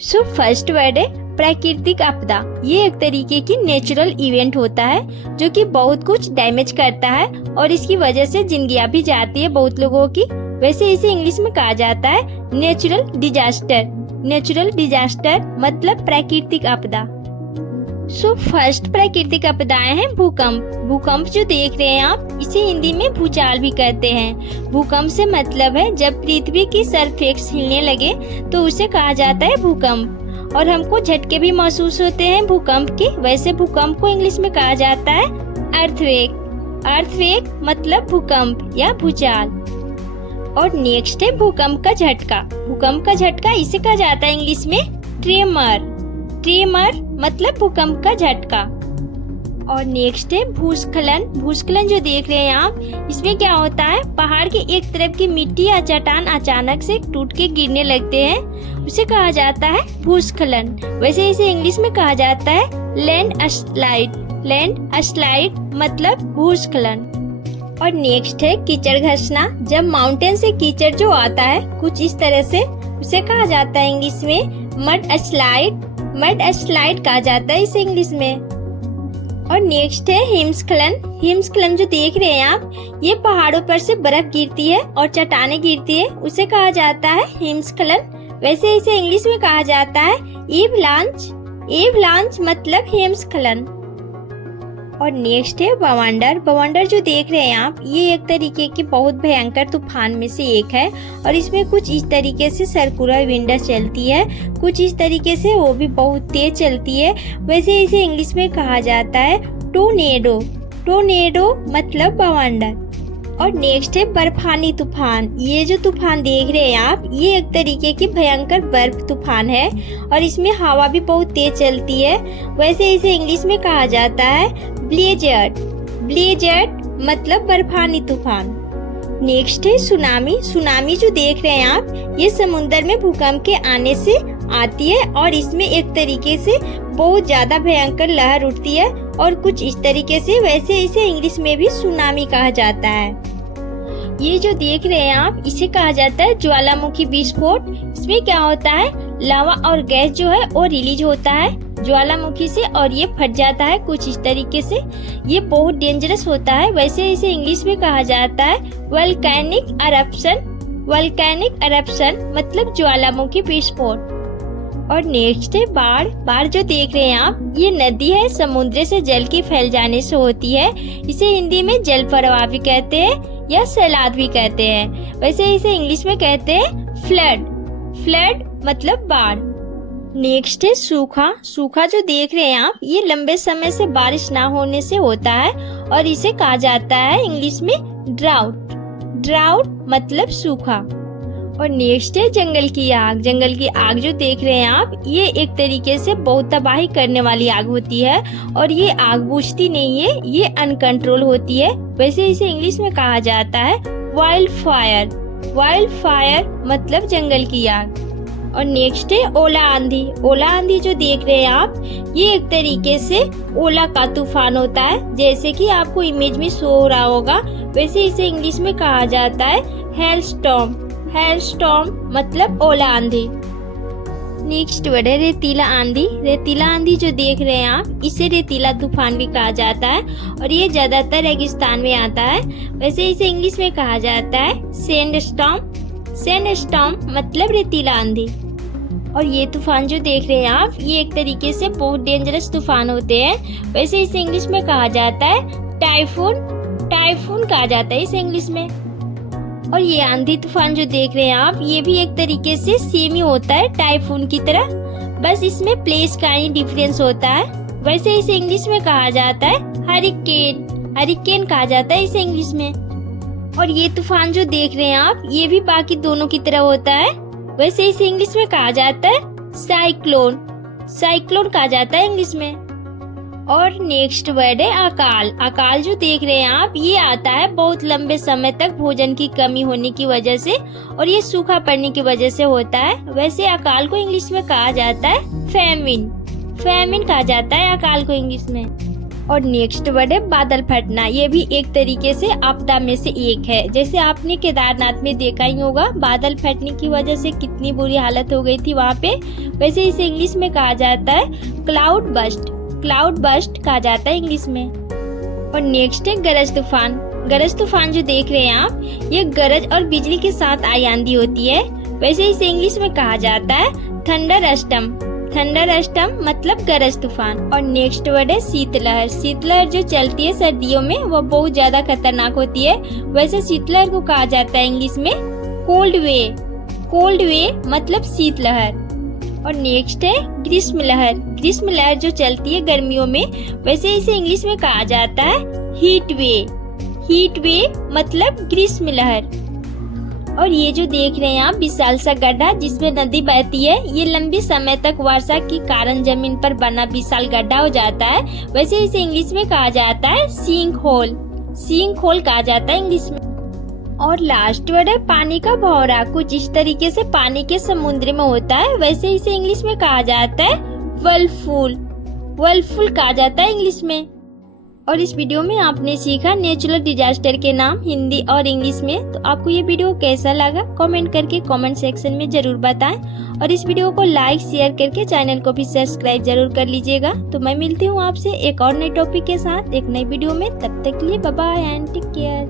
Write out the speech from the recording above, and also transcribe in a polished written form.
So first word है प्राकृतिक आपदा। ये एक तरीके की नेचुरल इवेंट होता है जो कि बहुत कुछ डैमेज करता है और इसकी वजह से जिंदगियां भी जाती है बहुत लोगों की। वैसे इसे इंग्लिश में कहा जाता है नेचुरल डिजास्टर। नेचुरल डिजास्टर मतलब प्राकृतिक आपदा। सो फर्स्ट प्राकृतिक आपदाएं हैं भूकंप। भूकंप जो देख रहे हैं आप, इसे हिंदी में भूचाल भी कहते हैं। भूकंप से मतलब है जब पृथ्वी की सरफेस हिलने लगे तो उसे कहा जाता है भूकंप। और हमको झटके भी महसूस होते हैं भूकंप के। वैसे भूकंप को इंग्लिश में कहा जाता है अर्थक्वेक। अर्थक्वेक मतलब भूकंप या भूचाल। और नेक्स्ट है भूकंप का झटका। भूकंप का झटका इसे कहा जाता है इंग्लिश में ट्रेमर। ट्रेमर मतलब भूकंप का झटका। और नेक्स्ट है भूस्खलन। भूस्खलन जो देख रहे हैं आप, इसमें क्या होता है, पहाड़ के एक तरफ की मिट्टी या चट्टान अचानक से टूट के गिरने लगते हैं, उसे कहा जाता है भूस्खलन। वैसे इसे इंग्लिश में कहा जाता है लैंड स्लाइड। लैंड स्लाइड मतलब भूस्खलन। और नेक्स्ट है कीचड़ घसना। जब माउंटेन से कीचड़ जो आता है कुछ इस तरह से, उसे कहा जाता है इंग्लिश में मड स्लाइड। मड स्लाइड कहा जाता है इसे इंग्लिश में। और नेक्स्ट है हिमस्खलन। हिमस्खलन जो देख रहे हैं आप, ये पहाड़ों पर से बर्फ गिरती है और चट्टानें गिरती है, उसे कहा जाता है हिमस्खलन। वैसे इसे इंग्लिश में कहा जाता है एवलांच। एवलांच मतलब हिमस्खलन। और नेक्स्ट है बवंडर। बवंडर जो देख रहे हैं आप, ये एक तरीके की बहुत भयंकर तूफान में से एक है और इसमें कुछ इस तरीके से सर्कुलर विंडर चलती है, कुछ इस तरीके से वो भी बहुत तेज चलती है। वैसे इसे इंग्लिश में कहा जाता है टोर्नेडो। टोर्नेडो मतलब बवंडर। और नेक्स्ट है बर्फानी तूफान। ये जो तूफान देख रहे हैं आप, ये एक तरीके की भयंकर बर्फ तूफान है और इसमें हवा भी बहुत तेज चलती है। वैसे इसे इंग्लिश में कहा जाता है ब्लेजर्ड। ब्लेजर्ड मतलब बर्फानी तूफान। नेक्स्ट है सुनामी। सुनामी जो देख रहे हैं आप, ये समुद्र में भूकंप के आने से आती है और इसमें एक तरीके से बहुत ज्यादा भयंकर लहर उठती है और कुछ इस तरीके से। वैसे इसे इंग्लिश में भी सुनामी कहा जाता है। ये जो देख रहे हैं आप, इसे कहा जाता है ज्वालामुखी विस्फोट। इसमें क्या होता है, लावा और गैस जो है वो रिलीज होता है ज्वालामुखी से और ये फट जाता है कुछ इस तरीके से। ये बहुत डेंजरस होता है। वैसे इसे इंग्लिश में कहा जाता है वोल्केनिक एरप्शन। वोल्केनिक एरप्शन मतलब ज्वालामुखी विस्फोट। और नेक्स्ट है बाढ़। बाढ़ जो देख रहे हैं आप, ये नदी है, समुद्र से जल की फैल जाने से होती है। इसे हिंदी में जल प्रवाह भी कहते हैं या सैलाब भी कहते हैं। वैसे इसे इंग्लिश में कहते हैं फ्लड। फ्लड मतलब बाढ़। नेक्स्ट है सूखा। सूखा जो देख रहे हैं आप, ये लंबे समय से बारिश ना होने से होता है और इसे कहा जाता है इंग्लिश में ड्राउट। ड्राउट मतलब सूखा। और नेक्स्ट है जंगल की आग। जंगल की आग जो देख रहे हैं आप, ये एक तरीके से बहुत तबाही करने वाली आग होती है और ये आग बुझती नहीं है, ये अनकंट्रोल होती है। वैसे इसे इंग्लिश में कहा जाता है वाइल्ड फायर। वाइल्ड फायर मतलब जंगल की आग। और नेक्स्ट है ओला आंधी। ओला आंधी जो देख रहे हैं आप, ये एक तरीके से ओला का तूफान होता है, जैसे कि आपको इमेज में शो हो रहा होगा। वैसे इसे इंग्लिश में कहा जाता है हेल स्टॉर्म। हेल स्टॉर्म मतलब ओला आंधी। नेक्स्ट वर्ड है रेतीला आंधी। रेतीला आंधी जो देख रहे हैं आप, इसे रेतीला तूफान भी कहा जाता है और ये ज्यादातर रेगिस्तान में आता है। वैसे इसे इंग्लिश में कहा जाता है सैंड स्टॉर्म। सैंड स्टॉर्म मतलब रेतीला आंधी। और ये तूफान जो देख रहे हैं आप, ये एक तरीके से बहुत डेंजरस तूफान होते हैं। वैसे इसे इंग्लिश में कहा जाता है टाइफून। टाइफून कहा जाता है इसे इंग्लिश में। और ये आंधी तूफान जो देख रहे हैं आप, ये भी एक तरीके से सेम ही होता है टाइफून की तरह, बस इसमें प्लेस का ही डिफरेंस होता है। वैसे इसे इंग्लिश में कहा जाता है हरिकेन। हरिकेन कहा जाता है इसे इंग्लिश में। और ये तूफान जो देख रहे हैं आप, ये भी बाकी दोनों की तरह होता है। वैसे इसे इंग्लिश में कहा जाता है साइक्लोन। साइक्लोन कहा जाता है इंग्लिश में। और नेक्स्ट वर्ड है अकाल। अकाल जो देख रहे हैं आप, ये आता है बहुत लंबे समय तक भोजन की कमी होने की वजह से और ये सूखा पड़ने की वजह से होता है। वैसे अकाल को इंग्लिश में कहा जाता है फैमिन। फैमिन कहा जाता है अकाल को इंग्लिश में। और नेक्स्ट वर्ड है बादल फटना। ये भी एक तरीके से आपदा में से एक है। जैसे आपने केदारनाथ में देखा ही होगा, बादल फटने की वजह से कितनी बुरी हालत हो गई थी वहाँ पे। वैसे इसे इंग्लिश में कहा जाता है क्लाउड बस्ट। क्लाउड बस्ट कहा जाता है इंग्लिश में। और नेक्स्ट है गरज तूफान। गरज तूफान जो देख रहे हैं आप, ये गरज और बिजली के साथ आई आंधी होती है। वैसे इसे इंग्लिश में कहा जाता है थंडर स्टॉर्म। थंडर स्टॉर्म मतलब गरज तूफान। और नेक्स्ट वर्ड है शीतलहर। शीतलहर जो चलती है सर्दियों में, वो बहुत ज्यादा खतरनाक होती है। वैसे शीतलहर को कहा जाता है इंग्लिश में कोल्ड वे। कोल्ड वे मतलब शीतलहर। और नेक्स्ट है ग्रीष्म लहर। ग्रीष्म लहर जो चलती है गर्मियों में, वैसे इसे इंग्लिश में कहा जाता है हीट वे। हीट वे मतलब ग्रीष्म लहर। और ये जो देख रहे हैं आप विशाल सा गड्ढा जिसमें नदी बहती है, ये लंबे समय तक वर्षा के कारण जमीन पर बना विशाल गड्ढा हो जाता है। वैसे इसे इंग्लिश में कहा जाता है सिंक होल। सिंक होल कहा जाता है इंग्लिश में। और लास्ट वर्ड है पानी का भंवरा। कुछ इस तरीके से पानी के समुद्र में होता है। वैसे इसे इंग्लिश में कहा जाता है व्हर्लपूल। व्हर्लपूल कहा जाता है इंग्लिश में। और इस वीडियो में आपने सीखा नेचुरल डिजास्टर के नाम हिंदी और इंग्लिश में। तो आपको ये वीडियो कैसा लगा कमेंट करके कमेंट सेक्शन में जरूर बताएं। और इस वीडियो को लाइक शेयर करके चैनल को भी सब्सक्राइब जरूर कर लीजिएगा। तो मैं मिलती हूँ आपसे एक और नए टॉपिक के साथ एक नई वीडियो में। तब तक के लिए bye bye and take care.